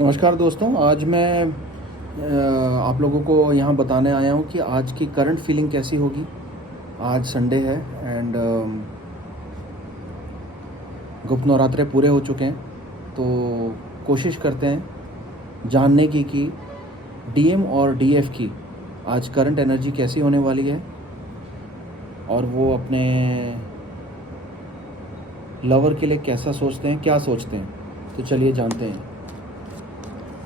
नमस्कार दोस्तों। आज मैं आप लोगों को यहाँ बताने आया हूँ कि आज की करंट फीलिंग कैसी होगी। आज संडे है एंड गुप्त नवरात्रे पूरे हो चुके हैं, तो कोशिश करते हैं जानने की कि डीएम और डीएफ की आज करंट एनर्जी कैसी होने वाली है और वो अपने लवर के लिए कैसा सोचते हैं, क्या सोचते हैं। तो चलिए जानते हैं।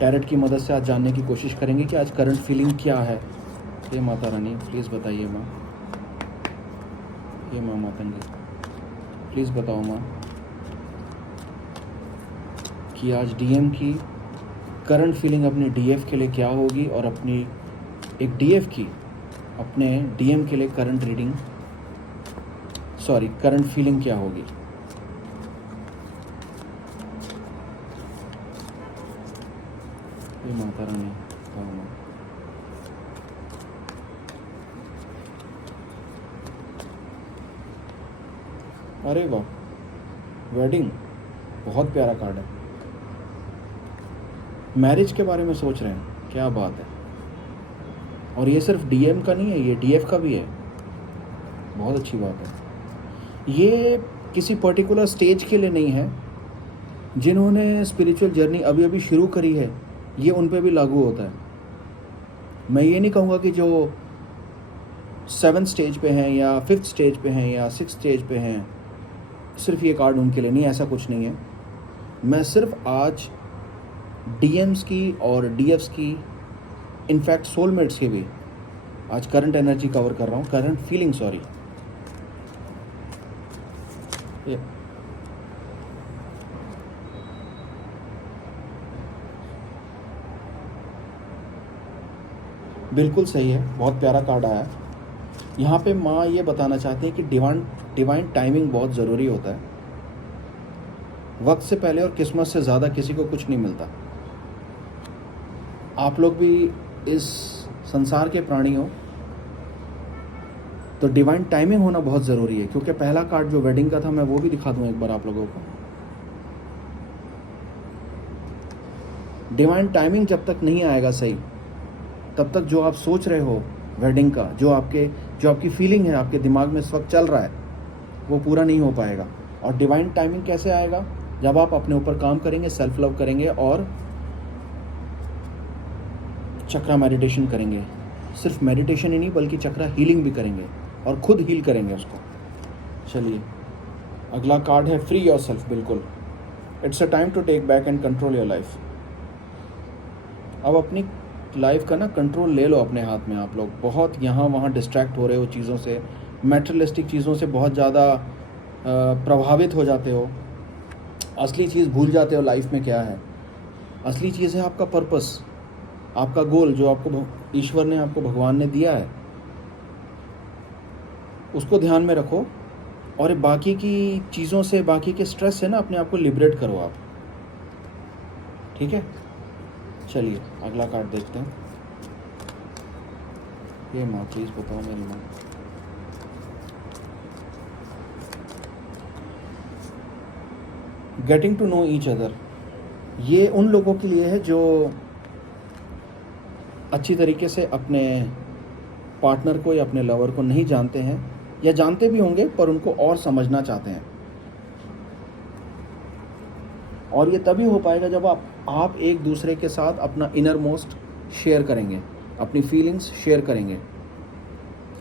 टैरेट की मदद से आज जानने की कोशिश करेंगे कि आज करंट फीलिंग क्या है। हे माता रानी प्लीज़ बताइए माँ। हे माँ मातंगी प्लीज़ बताओ माँ कि आज डीएम की करंट फीलिंग अपने डीएफ के लिए क्या होगी और अपनी एक डीएफ की अपने डीएम के लिए करंट फीलिंग क्या होगी। हे माता रानी बताओ माँ। अरे वाह, वेडिंग बहुत प्यारा कार्ड है। मैरिज के बारे में सोच रहे हैं, क्या बात है। और ये सिर्फ डीएम का नहीं है, ये डीएफ का भी है। बहुत अच्छी बात है। ये किसी पर्टिकुलर स्टेज के लिए नहीं है। जिन्होंने स्पिरिचुअल जर्नी अभी अभी शुरू करी है, ये उन पे भी लागू होता है। मैं ये नहीं कहूँगा कि जो 7th स्टेज पे हैं या 5th स्टेज पे हैं या 6th स्टेज पे हैं सिर्फ ये कार्ड उनके लिए नहीं, ऐसा कुछ नहीं है। मैं सिर्फ आज डीएम्स की और डीएफ्स की, इनफैक्ट सोलमेट्स के भी आज करंट एनर्जी कवर कर रहा हूँ, करंट फीलिंग सॉरी। बिल्कुल सही है, बहुत प्यारा कार्ड आया। यहाँ पे माँ ये बताना चाहते हैं कि डिवाइन टाइमिंग बहुत ज़रूरी होता है। वक्त से पहले और किस्मत से ज़्यादा किसी को कुछ नहीं मिलता। आप लोग भी इस संसार के प्राणी हो, तो डिवाइन टाइमिंग होना बहुत ज़रूरी है। क्योंकि पहला कार्ड जो वेडिंग का था, मैं वो भी दिखा दूँ एक बार आप लोगों को। डिवाइन टाइमिंग जब तक नहीं आएगा सही, तब तक जो आप सोच रहे हो वेडिंग का, जो आपकी फीलिंग है, आपके दिमाग में इस वक्त चल रहा है, वो पूरा नहीं हो पाएगा। और डिवाइन टाइमिंग कैसे आएगा? जब आप अपने ऊपर काम करेंगे, सेल्फ लव करेंगे और चक्रा मेडिटेशन करेंगे। सिर्फ मेडिटेशन ही नहीं बल्कि चक्रा हीलिंग भी करेंगे और खुद हील करेंगे उसको। चलिए, अगला कार्ड है फ्री योरसेल्फ। बिल्कुल, it's a time to take back and control your life. अब अपनी लाइफ का ना कंट्रोल ले लो अपने हाथ में। आप लोग बहुत यहाँ वहाँ डिस्ट्रैक्ट हो रहे हो चीज़ों से, मैटेरियलिस्टिक चीज़ों से बहुत ज़्यादा प्रभावित हो जाते हो। असली चीज़ भूल जाते हो लाइफ में क्या है। असली चीज़ है आपका पर्पस, आपका गोल, जो आपको ईश्वर ने, आपको भगवान ने दिया है। उसको ध्यान में रखो और बाकी की चीज़ों से, बाकी के स्ट्रेस से ना अपने आप को लिबरेट करो आप। ठीक है, चलिए अगला कार्ड देखते हैं। ये माँ प्लीज़ बताओ मेरी माँ। Getting to know each other, ये उन लोगों के लिए है जो अच्छी तरीके से अपने पार्टनर को या अपने लवर को नहीं जानते हैं, या जानते भी होंगे पर उनको और समझना चाहते हैं। और ये तभी हो पाएगा जब आप एक दूसरे के साथ अपना इनर मोस्ट शेयर करेंगे, अपनी फीलिंग्स शेयर करेंगे,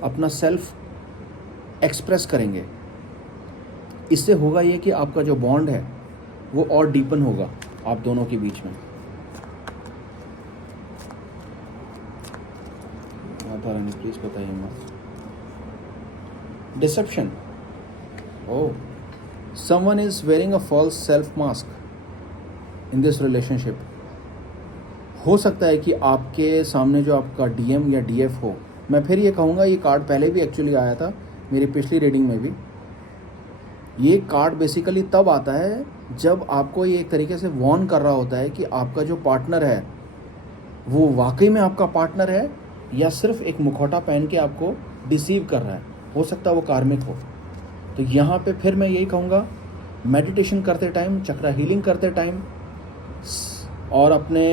अपना सेल्फ एक्सप्रेस करेंगे। इससे होगा ये कि आपका जो बॉन्ड है वो और डीपन होगा आप दोनों के बीच में। माता रानी प्लीज बताइए माँ। Deception, oh, someone is wearing a false self mask in this relationship. हो सकता है कि आपके सामने जो आपका डीएम या डीएफ हो, मैं फिर ये कहूँगा, ये कार्ड पहले भी एक्चुअली आया था मेरी पिछली रीडिंग में भी। ये कार्ड बेसिकली तब आता है जब आपको ये एक तरीके से वार्न कर रहा होता है कि आपका जो पार्टनर है वो वाकई में आपका पार्टनर है या सिर्फ एक मुखौटा पहन के आपको डिसीव कर रहा है। हो सकता है वो कार्मिक हो। तो यहाँ पे फिर मैं यही कहूँगा, मेडिटेशन करते टाइम, चक्रा हीलिंग करते टाइम और अपने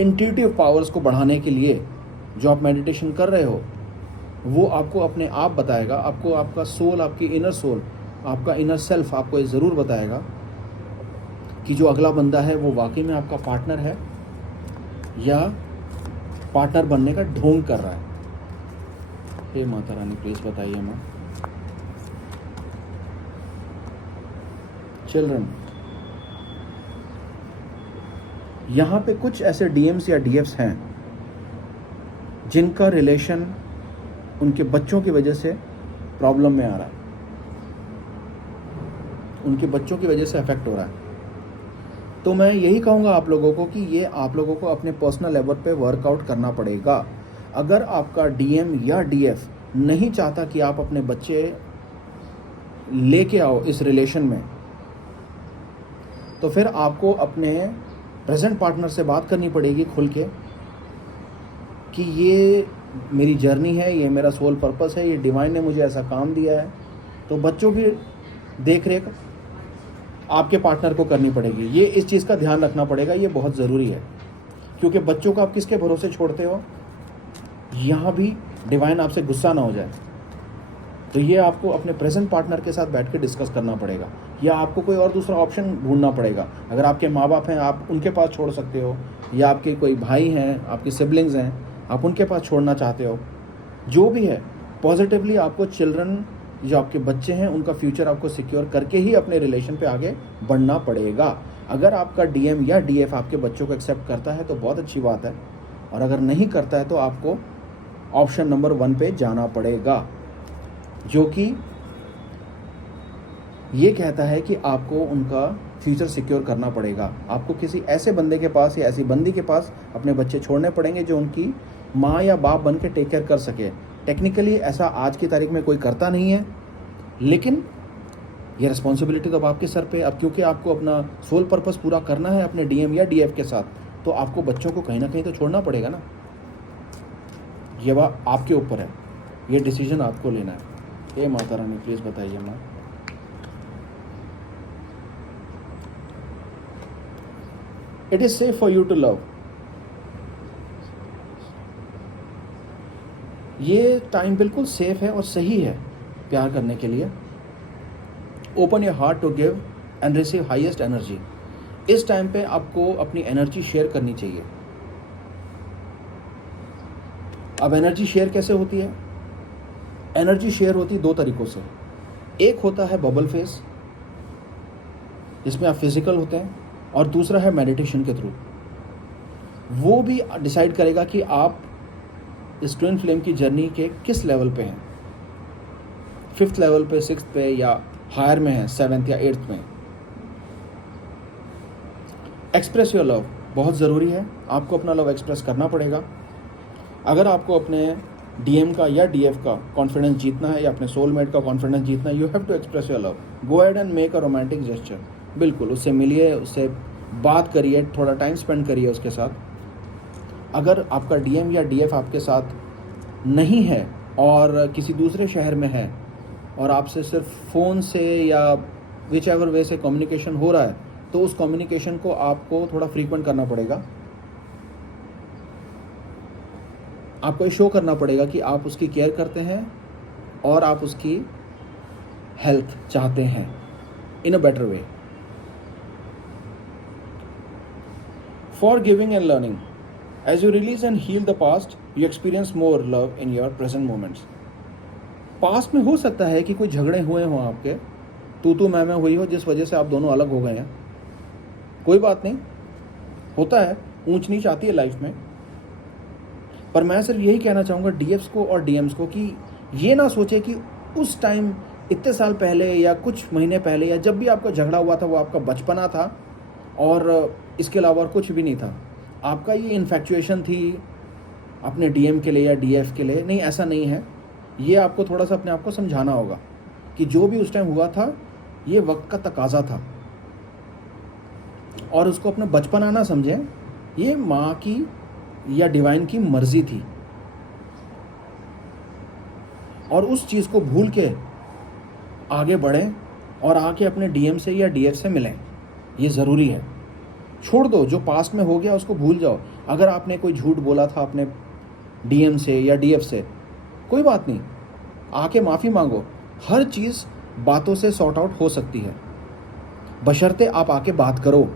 इंट्यूटिव पावर्स को बढ़ाने के लिए जो आप मेडिटेशन कर रहे हो वो आपको अपने आप बताएगा, आपको आपका सोल, आपकी इनर सोल, आपका इनर सेल्फ आपको ये ज़रूर बताएगा कि जो अगला बंदा है वो वाकई में आपका पार्टनर है या पार्टनर बनने का ढोंग कर रहा है। हे माता रानी प्लीज़ बताइए माँ। चिल्ड्रन, यहाँ पे कुछ ऐसे डीएम्स या डीएफ्स हैं जिनका रिलेशन उनके बच्चों की वजह से प्रॉब्लम में आ रहा है, उनके बच्चों की वजह से अफेक्ट हो रहा है। तो मैं यही कहूँगा आप लोगों को कि ये आप लोगों को अपने पर्सनल लेवल पे वर्कआउट करना पड़ेगा। अगर आपका डीएम या डीएफ नहीं चाहता कि आप अपने बच्चे लेके आओ इस रिलेशन में, तो फिर आपको अपने प्रेजेंट पार्टनर से बात करनी पड़ेगी खुल के कि ये मेरी जर्नी है, ये मेरा सोल पर्पस है, ये डिवाइन ने मुझे ऐसा काम दिया है। तो बच्चों की देख रेख आपके पार्टनर को करनी पड़ेगी। ये इस चीज़ का ध्यान रखना पड़ेगा, ये बहुत ज़रूरी है, क्योंकि बच्चों को आप किसके भरोसे छोड़ते हो, यहाँ भी डिवाइन आपसे गुस्सा ना हो जाए। तो ये आपको अपने प्रेजेंट पार्टनर के साथ बैठ के डिस्कस करना पड़ेगा, या आपको कोई और दूसरा ऑप्शन ढूंढना पड़ेगा। अगर आपके माँ बाप हैं आप उनके पास छोड़ सकते हो, या आपके कोई भाई हैं, आपके सिबलिंग्स हैं, आप उनके पास छोड़ना चाहते हो। जो भी है, पॉजिटिवली आपको चिल्ड्रन, जो आपके बच्चे हैं, उनका फ्यूचर आपको सिक्योर करके ही अपने रिलेशन पे आगे बढ़ना पड़ेगा। अगर आपका डीएम या डीएफ आपके बच्चों को एक्सेप्ट करता है तो बहुत अच्छी बात है, और अगर नहीं करता है तो आपको ऑप्शन नंबर 1 पे जाना पड़ेगा, जो कि ये कहता है कि आपको उनका फ्यूचर सिक्योर करना पड़ेगा। आपको किसी ऐसे बंदे के पास या ऐसी बंदी के पास अपने बच्चे छोड़ने पड़ेंगे जो उनकी माँ या बाप बन के टेक केयर कर सके। टेक्निकली ऐसा आज की तारीख में कोई करता नहीं है, लेकिन ये रिस्पॉन्सिबिलिटी तो अब आपके सर पे। अब क्योंकि आपको अपना सोल पर्पस पूरा करना है अपने डीएम या डीएफ के साथ, तो आपको बच्चों को कहीं ना कहीं तो छोड़ना पड़ेगा ना। ये बात आपके ऊपर है, ये डिसीजन आपको लेना है। हे माता रानी प्लीज़ बताइए माँ। It is safe for you to love. ये टाइम बिल्कुल सेफ है और सही है प्यार करने के लिए। Open your heart to give and receive highest energy. इस टाइम पे आपको अपनी एनर्जी शेयर करनी चाहिए। अब एनर्जी शेयर कैसे होती है? एनर्जी शेयर होती 2 तरीक़ों से। एक होता है बबल फेस, जिसमें आप फिजिकल होते हैं, और दूसरा है मेडिटेशन के थ्रू। वो भी डिसाइड करेगा कि आप इस ट्विन फ्लेम की जर्नी के किस लेवल पे हैं, 5th लेवल पे, 6th पे, या हायर में है 7th या 8th में। एक्सप्रेस योर लव बहुत ज़रूरी है, आपको अपना लव एक्सप्रेस करना पड़ेगा। अगर आपको अपने डीएम का या डीएफ का कॉन्फिडेंस जीतना है, या अपने सोलमेट का कॉन्फिडेंस जीतना है, you have to express your love. Go ahead and make a romantic gesture. बिल्कुल उससे मिलिए, उससे बात करिए, थोड़ा टाइम स्पेंड करिए उसके साथ। अगर आपका डीएम या डीएफ आपके साथ नहीं है और किसी दूसरे शहर में है, और आपसे सिर्फ फ़ोन से या विच एवर वे से कम्युनिकेशन हो रहा है, तो उस कम्युनिकेशन को आपको थोड़ा फ्रीक्वेंट करना पड़ेगा। आपको ये शो करना पड़ेगा कि आप उसकी केयर करते हैं और आप उसकी हेल्थ चाहते हैं in a better way. Forgiving and learning, as you release and heal the past, you experience more love in your present moments. Past में हो सकता है कि कोई झगड़े हुए हों आपके, तू मैं हुई हो, जिस वजह से आप दोनों अलग हो गए हैं। कोई बात नहीं, होता है, ऊंच नीच आती है लाइफ में। पर मैं सिर्फ यही कहना चाहूँगा डीएफ्स को और डीएम्स को कि ये ना सोचे कि उस टाइम इतने साल पहले या कुछ महीने पहले या जब भी आपका झगड़ा हुआ था वो आपका बचपना था और इसके अलावा और कुछ भी नहीं था। आपका ये इन्फैक्चुएशन थी अपने डीएम के लिए या डीएफ के लिए। नहीं, ऐसा नहीं है। ये आपको थोड़ा सा अपने आप को समझाना होगा कि जो भी उस टाइम हुआ था ये वक्त का तकाजा था, और उसको अपना बचपना ना समझें, ये माँ की या डिवाइन की मर्जी थी। और उस चीज़ को भूल के आगे बढ़ें और आके अपने डीएम से या डीएफ से मिलें, ये ज़रूरी है। छोड़ दो, जो पास्ट में हो गया उसको भूल जाओ। अगर आपने कोई झूठ बोला था अपने डीएम से या डीएफ से, कोई बात नहीं, आके माफ़ी मांगो। हर चीज़ बातों से सॉर्ट आउट हो सकती है, बशर्ते आप आके बात करो,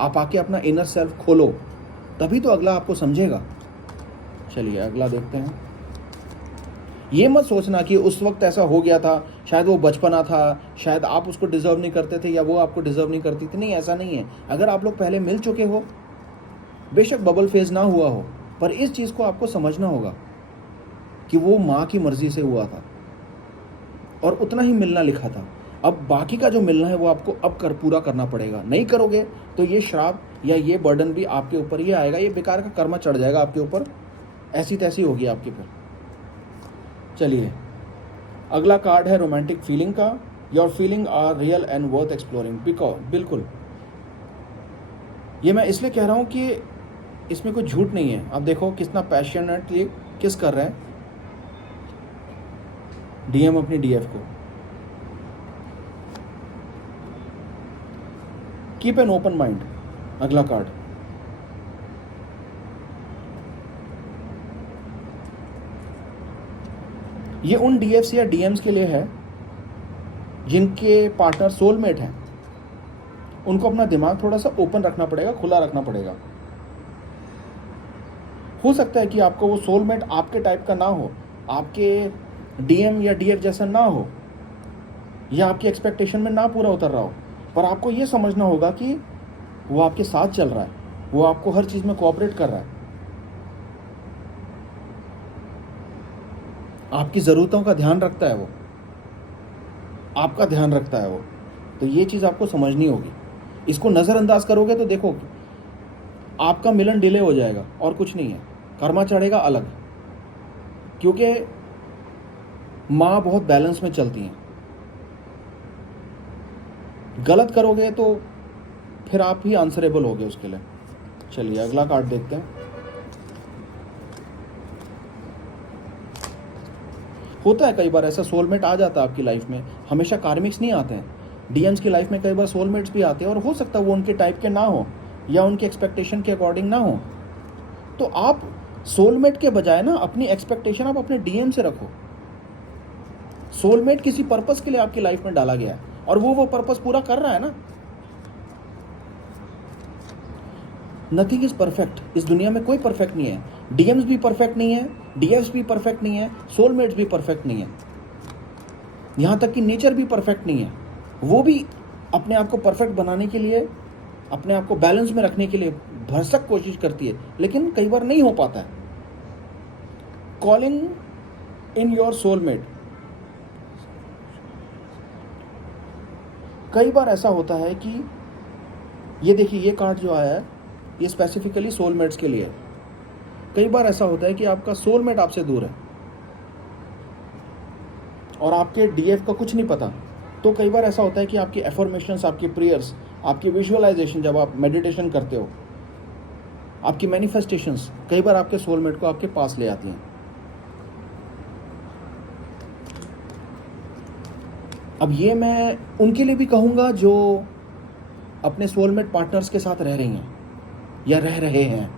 आप आके अपना इनर सेल्फ खोलो, तभी तो अगला आपको समझेगा। चलिए अगला देखते हैं। ये मत सोचना कि उस वक्त ऐसा हो गया था, शायद वो बचपना था, शायद आप उसको डिज़र्व नहीं करते थे या वो आपको डिज़र्व नहीं करती थी। नहीं, ऐसा नहीं है। अगर आप लोग पहले मिल चुके हो, बेशक बबल फेज ना हुआ हो, पर इस चीज़ को आपको समझना होगा कि वो माँ की मर्ज़ी से हुआ था और उतना ही मिलना लिखा था। अब बाकी का जो मिलना है वो आपको अब पूरा करना पड़ेगा। नहीं करोगे तो ये श्राप या ये बर्डन भी आपके ऊपर ही आएगा, ये बेकार का कर्मा चढ़ जाएगा आपके ऊपर, ऐसी तैसी होगी आपके ऊपर। चलिए अगला कार्ड है रोमांटिक फीलिंग का। Your feeling are real and worth exploring. बिल्कुल, ये मैं इसलिए कह रहा हूँ कि इसमें कोई झूठ नहीं है। आप देखो कितना पैशनेटली किस कर रहे हैं डीएम अपनी डीएफ को। कीप एन ओपन माइंड, अगला कार्ड। ये उन डीएफ्स या डीएम्स के लिए है जिनके पार्टनर सोलमेट हैं। उनको अपना दिमाग थोड़ा सा ओपन रखना पड़ेगा, खुला रखना पड़ेगा। हो सकता है कि आपको वो सोलमेट आपके टाइप का ना हो, आपके डीएम या डीएफ जैसा ना हो, या आपकी एक्सपेक्टेशन में ना पूरा उतर रहा हो, पर आपको ये समझना होगा कि वो आपके साथ चल रहा है, वो आपको हर चीज़ में कोऑपरेट कर रहा है, आपकी ज़रूरतों का ध्यान रखता है, वो आपका ध्यान रखता है वो। तो ये चीज़ आपको समझनी होगी। इसको नज़रअंदाज करोगे तो देखो आपका मिलन डिले हो जाएगा और कुछ नहीं है, कर्मा चढ़ेगा अलग, क्योंकि माँ बहुत बैलेंस में चलती हैं। गलत करोगे तो फिर आप ही आंसरेबल होगे उसके लिए। चलिए अगला कार्ड देखते हैं। होता है कई बार ऐसा, सोलमेट आ जाता है आपकी लाइफ में, हमेशा कार्मिक्स नहीं आते हैं। डीएम्स की लाइफ में कई बार सोलमेट्स भी आते हैं और हो सकता है वो उनके टाइप के ना हो या उनके एक्सपेक्टेशन के अकॉर्डिंग ना हो। तो आप सोलमेट के बजाय ना अपनी एक्सपेक्टेशन आप अपने डीएम से रखो। सोलमेट किसी पर्पस के लिए आपकी लाइफ में डाला गया है और वो पर्पस पूरा कर रहा है ना। नथिंग इज परफेक्ट, इस दुनिया में कोई परफेक्ट नहीं है। डीएम्स भी परफेक्ट नहीं है, डीएफ्स भी परफेक्ट नहीं है, सोलमेट्स भी परफेक्ट नहीं है, यहाँ तक कि नेचर भी परफेक्ट नहीं है। वो भी अपने आप को परफेक्ट बनाने के लिए, अपने आप को बैलेंस में रखने के लिए भरसक कोशिश करती है, लेकिन कई बार नहीं हो पाता है। कॉलिंग इन योर सोलमेट, कई बार ऐसा होता है कि ये देखिए, ये कार्ड जो आया है ये स्पेसिफिकली सोलमेट्स के लिए है। कई बार ऐसा होता है कि आपका सोलमेट आपसे दूर है और आपके डीएफ का कुछ नहीं पता। तो कई बार ऐसा होता है कि आपकी एफर्मेशंस, आपकी प्रेयर्स, आपकी विजुअलाइजेशन, जब आप मेडिटेशन करते हो, आपकी मैनिफेस्टेशंस कई बार आपके सोलमेट को आपके पास ले आती हैं। अब ये मैं उनके लिए भी कहूँगा जो अपने सोलमेट पार्टनर्स के साथ रह रही हैं या रह रहे हैं,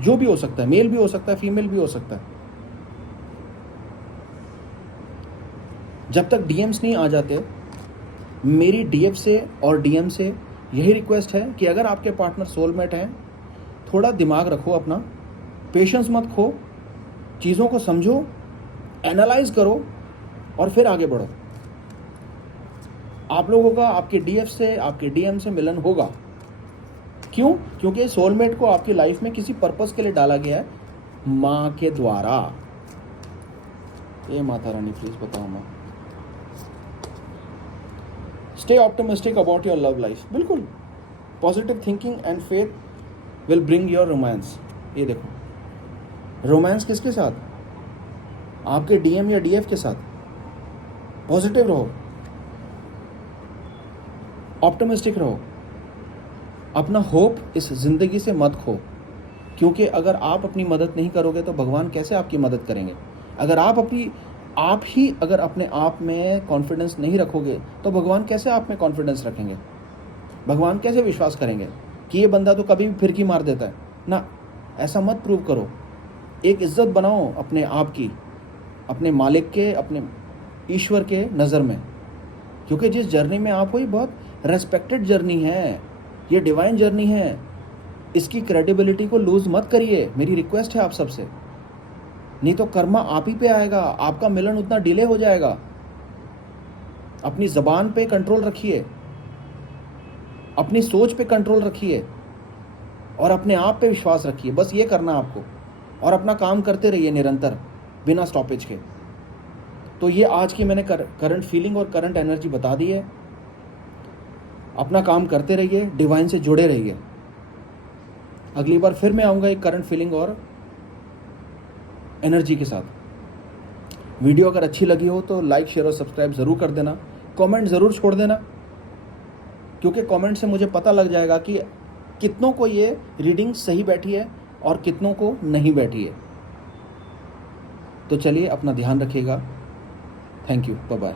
जो भी हो सकता है, मेल भी हो सकता है, फीमेल भी हो सकता है। जब तक डीएम्स नहीं आ जाते, मेरी डीएफ से और डीएम से यही रिक्वेस्ट है कि अगर आपके पार्टनर सोलमेट हैं, थोड़ा दिमाग रखो अपना, पेशेंस मत खो, चीज़ों को समझो, एनालाइज करो और फिर आगे बढ़ो। आप लोगों का आपके डीएफ से, आपके डीएम से मिलन होगा। क्यों? क्योंकि सोलमेट को आपकी लाइफ में किसी पर्पस के लिए डाला गया है, माँ के द्वारा। ये माता रानी प्लीज बताओ माँ। Stay optimistic about your love life. बिल्कुल, positive thinking and faith will bring your romance. ये देखो, रोमांस किसके साथ? आपके डीएम या डीएफ के साथ। पॉजिटिव रहो, ऑप्टिमिस्टिक रहो, अपना होप इस ज़िंदगी से मत खो, क्योंकि अगर आप अपनी मदद नहीं करोगे तो भगवान कैसे आपकी मदद करेंगे? अगर आप अपनी आप ही अगर अपने आप में कॉन्फिडेंस नहीं रखोगे तो भगवान कैसे आप में कॉन्फिडेंस रखेंगे? भगवान कैसे विश्वास करेंगे कि ये बंदा तो कभी भी फिरकी मार देता है? ना, ऐसा मत प्रूव करो। एक इज्जत बनाओ अपने आप की, अपने मालिक के, अपने ईश्वर के नज़र में, क्योंकि जिस जर्नी में आप हो ये बहुत रेस्पेक्टेड जर्नी है, ये डिवाइन जर्नी है। इसकी क्रेडिबिलिटी को लूज़ मत करिए, मेरी रिक्वेस्ट है आप सबसे। नहीं तो कर्मा आप ही पे आएगा, आपका मिलन उतना डिले हो जाएगा। अपनी ज़बान पे कंट्रोल रखिए, अपनी सोच पे कंट्रोल रखिए और अपने आप पे विश्वास रखिए। बस ये करना आपको, और अपना काम करते रहिए निरंतर बिना स्टॉपेज के। तो ये आज की मैंने करंट फीलिंग और करंट एनर्जी बता दी है। अपना काम करते रहिए, डिवाइन से जुड़े रहिए। अगली बार फिर मैं आऊँगा एक करंट फीलिंग और एनर्जी के साथ। वीडियो अगर अच्छी लगी हो तो लाइक, शेयर और सब्सक्राइब ज़रूर कर देना। कमेंट ज़रूर छोड़ देना, क्योंकि कमेंट से मुझे पता लग जाएगा कि कितनों को ये रीडिंग सही बैठी है और कितनों को नहीं बैठी है। तो चलिए, अपना ध्यान रखिएगा। Thank you, bye bye.